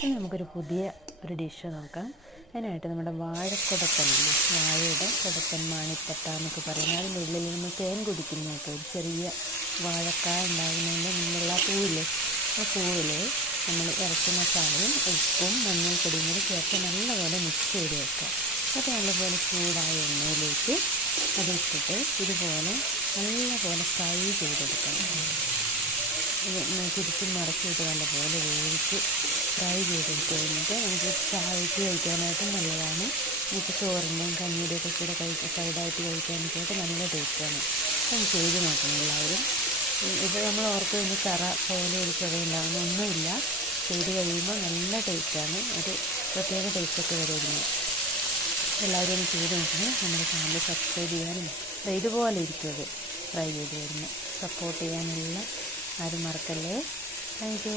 ഇനി നമുക്കൊരു പുതിയ ഒരു ഡിഷ് നോക്കാം. അതിനായിട്ട് നമ്മുടെ വാഴക്കുടക്കനില്ലേ വാഴയുടെ കുടക്കൻ മാണിപ്പട്ട എന്നൊക്കെ പറയുന്നത് അതിന്റെ ഉള്ളിൽ നമ്മൾ തേൻ കുടിക്കുന്ന ഒരു ചെറിയ വാഴക്കായ ഉണ്ടാകുന്നതിന്റെ മുന്നുള്ള ആ പൂവില്ലേ? ആ പൂവിൽ നമ്മൾ ഇറച്ചി മസാലയും ഉപ്പും മഞ്ഞൾപ്പൊടിയും കൂടി ചേർത്ത് നല്ലപോലെ മിക്സ് ചെയ്ത് വെക്കുക. അത് നല്ലപോലെ ചൂടായ എണ്ണയിലേക്ക് അത് ഇട്ടിട്ട് ഇതുപോലെ നല്ലപോലെ ഫ്രൈ ചെയ്തെടുക്കണം. തിരിച്ചും മറച്ചിട്ട് നല്ലപോലെ വേവിച്ച് ഫ്രൈ ചെയ്തെടുത്ത് കഴിഞ്ഞിട്ട് നമുക്ക് ചായക്ക് കഴിക്കാനായിട്ടും നല്ലതാണ്. നമുക്ക് ചോറിന്റെയും കഞ്ഞിയുടെയും ഒക്കെ കൂടെ കഴിക്കാൻ സൈഡായിട്ട് കഴിക്കാനൊക്കെയായിട്ട് നല്ല ടേസ്റ്റാണ്. അപ്പം ചെയ്ത് നോക്കണം എല്ലാവരും. ഇപ്പോൾ നമ്മൾ ഓർത്ത് ഇനി കറ പോലെ ഒരു ചുവയുണ്ടാകുന്ന ഒന്നുമില്ല. ചെയ്ത് കഴിയുമ്പോൾ നല്ല ടേസ്റ്റാണ്. ഒരു പ്രത്യേക ടേസ്റ്റൊക്കെ വരുന്നത് എല്ലാവരും ഒന്ന് ചെയ്ത് നോക്കണം. നമ്മുടെ ചാനൽ സബ്സ്ക്രൈബ് ചെയ്യാനും ഇതുപോലെ ഇരിക്കും അത് ഫ്രൈ ചെയ്ത് വരുന്നത് സപ്പോർട്ട് ചെയ്യാനുള്ള ആരും മറക്കല്ലേ? താങ്ക്